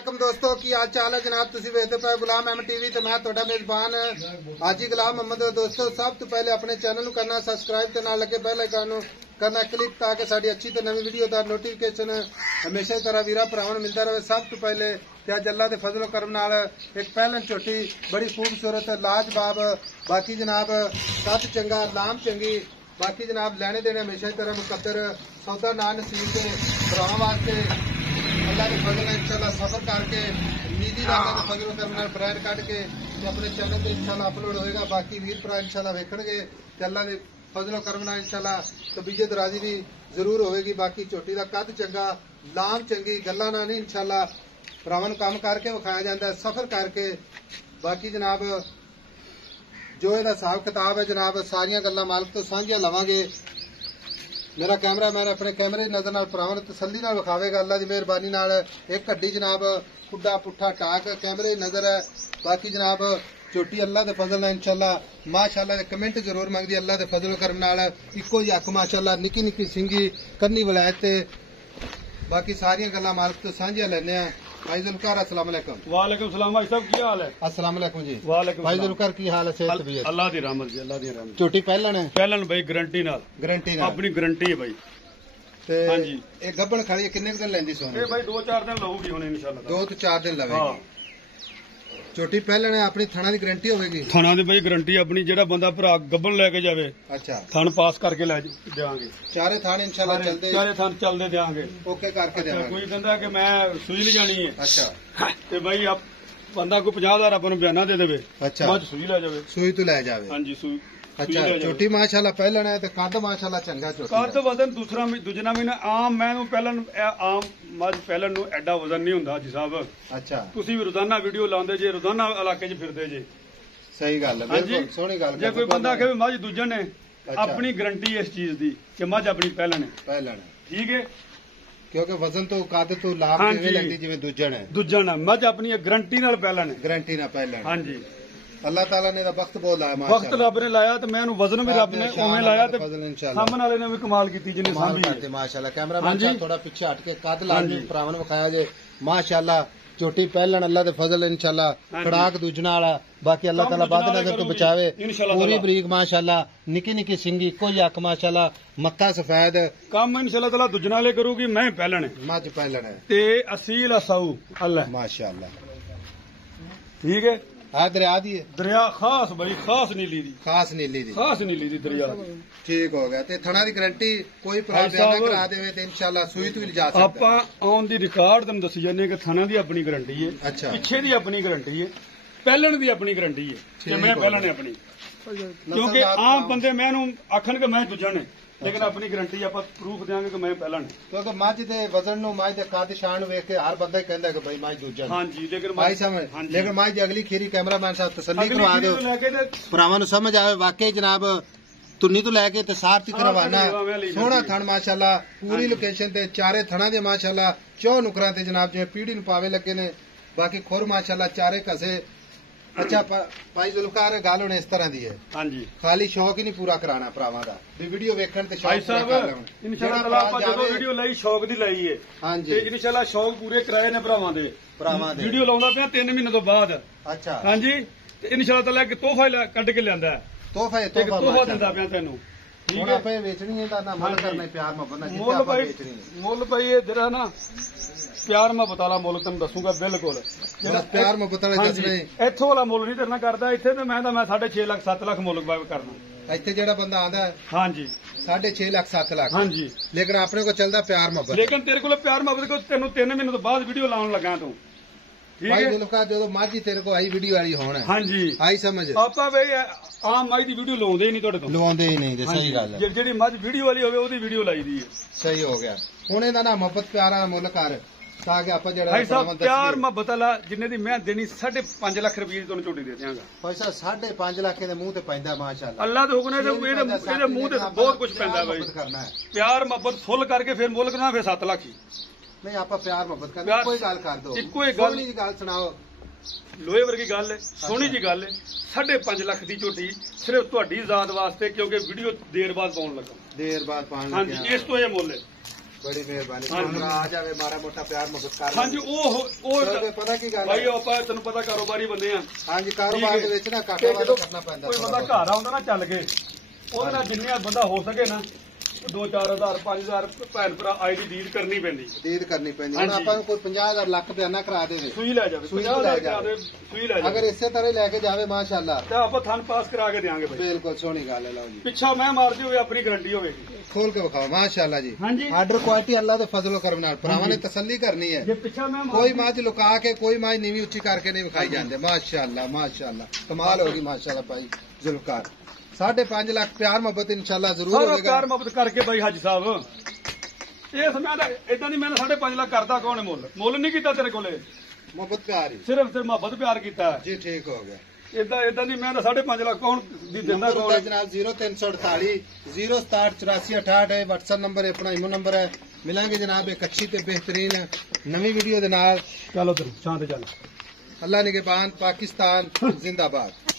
वालेकुम दोस्तों की हाल चाल है जनाब तुसी वेखदे पे गुलाम अहमद टीवी ते मैं तुहाडा मेजबान हाजी गुलाम मोहम्मद। दोस्तों सब तो पहले अपने चैनल नूं करना सबसक्राइब ते नाल लगे बेल आइकन नूं करना क्लिक ताकि साडी अच्छी ते नवी वीडियो दा नोटिफिकेशन हमेशा की तरह वीरा भरावां नूं मिलदा रहे। सब तो पहले ते अज अल्लाह दे फजलो करम नाल एक पहलन झोटी बड़ी खूबसूरत लाजवाब बाकी जनाब कद चंगा लाम चंगी बाकी जनाब लैने देने हमेशा की तरह मुकद्दर सौदा ना नसीब के भरावां वास्ते अल्लाह के फजल इंशाल्लाह सफर करके नीदी अल्लाह के फजल करम नाल ब्रांड कट के अपने चैनल पे इंशाल्लाह अपलोड होएगा। बाकी वीर भरा इंशाल्लाह वेखणगे ते अल्लाह के फजल करम नाल इंशाल्लाह तबीयत राजी भी जरूर होएगी। बाकी झोटी दा कद चंगा लाम चंगी गल्लां ना नहीं इंशाल्लाह भरावां नूं काम करके विखाया जांदा है सफर करके। बाकी जनाब जो इहदा हिसाब किताब है जनाब सारियां गल्लां मालक तो सांझियां लवांगे। मेरा कैमरा मैन अपने कैमरे की नजर भरावां नूं तसल्ली नाल विखावेगा अल्लाह की मेहरबानी नाल। एक हड्डी जनाब खुड्डा पुट्ठा टाक कैमरे की नजर है। बाकी जनाब झोटी अल्लाह के फजल नाल इंशाल्लाह माशाअल्लाह दे कमेंट जरूर मंगदी अल्लाह के फजल करम नाल इक्को जी अख माशाअल्लाह निक्की निक्की सिंगी कन्नी वलैत ते बाकी सारियां गल्लां मालक तो सांझियां लैने आ। भाई जुल्फकार अस्सलाम वालेकुम। वालेकुम सलाम भाई साहब की हाल है? अस्सलाम वालेकुम जी। वालेकुम भाई जुल्फकार की हाल है? सेहत तबीयत अल्लाह दी रहमत जी अल्लाह दी रहमत। झोटी पहलन है? पहलन भाई गारंटी नाल अपनी गारंटी है भाई। हाँ जी एक गब्बन खड़ी है किन्ने दिन लेंदी सोने? ये भाई 2-4 दिन लऊगी हुण इंशाल्लाह 2 तो 4 दिन लवेगी। झोटी पहलन है अपनी थाना की गारंटी होगी? थाना दी भाई गारंटी अपनी जेड़ा बंदा भरा गब्बन लेके जावे अच्छा थान पास करके ले देवांगे। चारे थान इंशाल्लाह चलदे चारे थान चलदे देवांगे ओके करके देवांगे। कोई कहंदा कि मैं सुई ले जानी है अच्छा ते भाई आप बंदा को 50,000 अपन बयाना दे देवे अच्छा मज सुई ले जावे सुई तो ले जावे। हां जी सुई अच्छा झोटी माशाल्लाह पहलन है ते कद माशाल्लाह चंगा झोटी कद वजन दूसरा दूजना महीना आम मैनू पहलन आम मज पहलन नू एडा वजन नहीं हुंदा जी साहब। अच्छा तुसी भी रोजाना वीडियो लाउंदे जे रोजाना इलाके च फिरदे जे सही गल है बिल्कुल सोहनी गल। जे कोई बंदा कहे मज दूजन ने अपनी गारंटी इस चीज दी कि मज अपनी पहलन है ठीक है क्योंकि वजन तो कद तो लाभ नहीं लगती जिवें दूजन है दूजन है मज अपनी गारंटी नाल पहलन है गारंटी नाल पहलन। हां जी अल्लाह ताला ने वक्त बहुत लाया माशाअल्लाह वक्त रब ने लाया तो मैं वजन भी रब ने उवें लाया ते सामने वाले ने भी कमाल कीती जिन्ने सांभी माशाअल्लाह। कैमरामैन साहब थोड़ा पीछे हट के कद लाजमी भरावां नूं विखाया जे माशाअल्लाह झोटी पहलन अल्लाह दे फजल इंशाअल्लाह खड़ाक दूजना वाला बाकी अल्लाह ताला बद नजर तो बचावे पूरी बरीक माशाअल्लाह निकी निकी सिंगी कोई अख माशाअल्लाह मक्का सफेद काम इंशाअल्लाह ताला दूजना ले करूगी मैं पहलन है मज पहलन है ते असील असाऊ अल्लाह माशाअल्लाह ठीक है दरिया दी दरिया खास बड़ी खास नीली दी दरिया ठीक हो गया। ते थना दी गारंटी कोई प्राइवेट करा देवे ते इंशाल्लाह सुई तो जा सकदा। आपा ऑन दी रिकॉर्ड तन दसी जाने कि थना दी अपनी गारंटी है अच्छा पीछे दी अपनी गारंटी है पहलन दी अपनी गारंटी है कि मैं पहलन है अपनी क्योंकि आम बंदे मैनू आखन के मैं दूजा ने लेकिन अपनी गारंटी आप प्रूफ देंगे कि मैं पहला नहीं क्योंकि मझ दे वजन नु मझ दे कद शान वेख के हर बंदा कहंदा कि भाई मझ दूजा। हां जी लेकिन भाई समझ लेकिन मझ दी अगली खीरी कैमरामैन साहब तसल्ली करवा दो भरावां नु समझ आवे वाकई जनाब तुन्नी तो लैके ते सार तक रवाना सोहना थन माशाअल्लाह पूरी लोकेशन ते चारे थना दे माशाअल्लाह चौ नुकरां ते जनाब जिवें पीढ़ी नु पावे लगे ने बाकी खुर माशाअल्लाह चारे कसे। अच्छा भाई जुल्फकार गल हुण इस तरह दी है हां जी खाली शौक ही नहीं पूरा कराना भरावां दा वीडियो वेखण ते शौक पूरा कर लेण इंशाअल्लाह आप जो वीडियो लाई शौक दी लाई है हां जी ते इंशाअल्लाह शौक पूरे कराए ने भरावां दे वीडियो लाउंदा पिया 3 महीने तो बाद अच्छा हां जी ते इंशाअल्लाह ताला एक तोहफा कढ के लियांदा है तोहफा दिंदा पिया तैनूं ठीक है पे वेचनी है दा मुल करना प्यार मोहब्बत नाल जिते आप बेचनी मुल भाई ये जरा ना प्यार मोहब्बत वाला मुल तुम दसूंगा बिल्कुल जेड़ा प्यार मोहब्बत वाला दसना इत्थों वाला मुल नहीं करना करदा इत्थे ते मैं 6.5 लाख 7 लाख मुल करना इत्थे जेड़ा बंदा आंदा हां जी 6.5 लाख 7 लाख हां जी लेकिन अपने को चलदा प्यार मोहब्बत लेकिन तेरे को प्यार मोहब्बत को तेनू 3 महीने तो बाद वीडियो लाउन लगा तू भाई जुल्फकार जो माजी तेरे को आई वीडियो वाली होना हां जी आई समझ आपा भाई आम माई दी वीडियो लाउंदे ही नहीं तोड़े तो लाउंदे ही नहीं सही गल है जेड़ी मज वीडियो वाली होवे ओदी वीडियो लाई दी है सही हो गया हुण एदा ना मोहब्बत प्यार वाला मुल कर ताकि आप जेड़ा भाई साहब प्यार मोहब्बत वाला जिन्ने दी मैं देनी 5.5 लाख रुपए तोन झोटी दे देंगा पैसा 5.5 लाख दे मुंह ते पैंदा माशाअल्लाह अल्लाह दे हुक्म ने एदे मुंह ते बहुत कुछ पैंदा भाई करना है प्यार मोहब्बत फुल करके फिर मुल करना फिर 7 लाख ही नहीं आप प्यार मोहब्बत कर कोई गल कर दो कोई गल सुनाओ लोहे वर्गी गल है सोहनी जी गल है 5.5 लाख दी झोटी सिर्फ तुहाडी ज़ात वास्ते क्योंकि वीडियो देर बाद पाउण लगा देर बाद पाउण लगा हां जी इस तो ये मुल है ਬੜੀ ਮਿਹਰਬਾਨੀ ਆ ਜਾਵੇ ਮਾੜਾ ਮੋਟਾ ਪਿਆਰ ਮੁਹੱਬਤ ਕਰ ਹਾਂਜੀ ਉਹ ਪਤਾ ਕੀ ਗੱਲ ਭਾਈ ਆਪਾਂ ਤੈਨੂੰ ਪਤਾ ਕਾਰੋਬਾਰੀ ਬੰਦੇ ਆ ਹਾਂਜੀ ਕਾਰੋਬਾਰ ਦੇ ਵਿੱਚ ਨਾ ਘਾਟਾ ਵਾਧਾ ਕਰਨਾ ਪੈਂਦਾ ਕੋਈ ਬੰਦਾ ਘਰ ਆਉਂਦਾ ਨਾ ਚੱਲ ਕੇ ਉਹਦੇ ਨਾਲ ਜਿੰਨੇ ਬੰਦਾ ਹੋ ਸਕੇ ਨਾ 2-4,000 5,000 ਭੈਣ ਭਰਾ ਆਈ ਦੀ ਡੀਲ ਕਰਨੀ ਪੈਂਦੀ ਹੁਣ ਆਪਾਂ ਨੂੰ ਕੋਈ 50,000 ਲੱਖ ਬਿਆਨਾ ਕਰਾ ਦੇਵੇ ਸੂਈ ਲੈ ਜਾਵੇ 50,000 ਕਰਾ ਦੇ ਸੂਈ ਲੈ ਜਾਵੇ ਅਗਰ ਇਸੇ ਤਰ੍ਹਾਂ ਲੈ ਕੇ ਜਾਵੇ ਮਾਸ਼ਾਅੱਲਾ ਤਾਂ ਆਪਾਂ ਥਨ ਪਾਸ ਕਰਾ ਕੇ ਦੇਾਂਗੇ ਭਾਈ ਬਿਲਕੁਲ ਸੋਹਣੀ ਗੱਲ ਹੈ ਲਓ ਜੀ ਪਿੱਛਾ ਮੈਂ ਮਾਰਦੀ ਹੋਵੇ ਆਪਣੀ ਗਾਰੰਟੀ ਹੋਵੇਗੀ ਖੋਲ ਕੇ ਵਿਖਾਓ ਮਾਸ਼ਾਅੱਲਾ ਜੀ ਹਾਂਜੀ ਆਰਡਰ ਕੁਆਲਿਟੀ ਅੱਲਾ ਦੇ ਫਜ਼ਲ ਕਰਮ ਨਾਲ ਭਰਾਵਾਂ ਨੇ ਤਸੱਲੀ ਕਰਨੀ ਹੈ ਜੇ ਪਿੱਛਾ ਮੈਂ ਕੋਈ ਮਾਝ ਲੁਕਾ ਕੇ ਕੋਈ ਮਾਝ ਨੀਵੀਂ ਉੱਚੀ ਕਰਕੇ ਨਹੀਂ ਵਿਖਾਈ ਜਾਂਦੇ ਮਾਸ਼ਾਅੱਲਾ ਮਾਸ਼ਾਅੱਲਾ ਕਮਾਲ ਹੋਗੀ ਮਾਸ਼ਾਅੱਲਾ ਭਾਈ ਜ਼ੁਲਫਕਾਰ 5.5 ਲੱਖ ਪਿਆਰ ਮੁਹੱਬਤ ਇਨਸ਼ਾਅੱਲਾ ਜ਼ਰੂਰ ਹੋਵੇਗਾ ਪਿਆਰ ਮੁਹੱਬਤ ਕਰਕੇ ਬਾਈ ਹਾਜੀ ਸਾਹਿਬ ਇਹ ਸਮਝਾ ਇਦਾਂ ਦੀ ਮੈਂ 5.5 ਲੱਖ ਕਰਦਾ ਕੌਣ ਹੈ ਮੁੱਲ ਨਹੀਂ ਕੀਤਾ ਤੇਰੇ ਕੋਲੇ ਮੁਹੱਬਤ ਪਿਆਰ ਹੀ ਸਿਰਫ ਮੁਹੱਬਤ ਪਿਆਰ ਕੀਤਾ ਜੀ ਠੀਕ ਹੋ ਗਿਆ ਇਦਾਂ ਦੀ ਮੈਂ 5.5 ਲੱਖ ਕੌਣ ਦੀ ਦਿੰਦਾ ਕੌਣ ਜਨਾਬ 0348 0678468 ਹੈ WhatsApp ਨੰਬਰ ਹੈ ਆਪਣਾ ਇਮੋ ਨੰਬਰ ਹੈ ਮਿਲਾਂਗੇ ਜਨਾਬ ਇੱਕ ਅੱਛੀ ਤੇ ਬਿਹਤਰੀਨ ਨਵੀਂ ਵੀਡੀਓ ਦੇ ਨਾਲ ਚਲੋ ਤੇ ਸ਼ਾਂਤ ਚੱਲ अल्लाह निगहबान पाकिस्तान जिंदाबाद।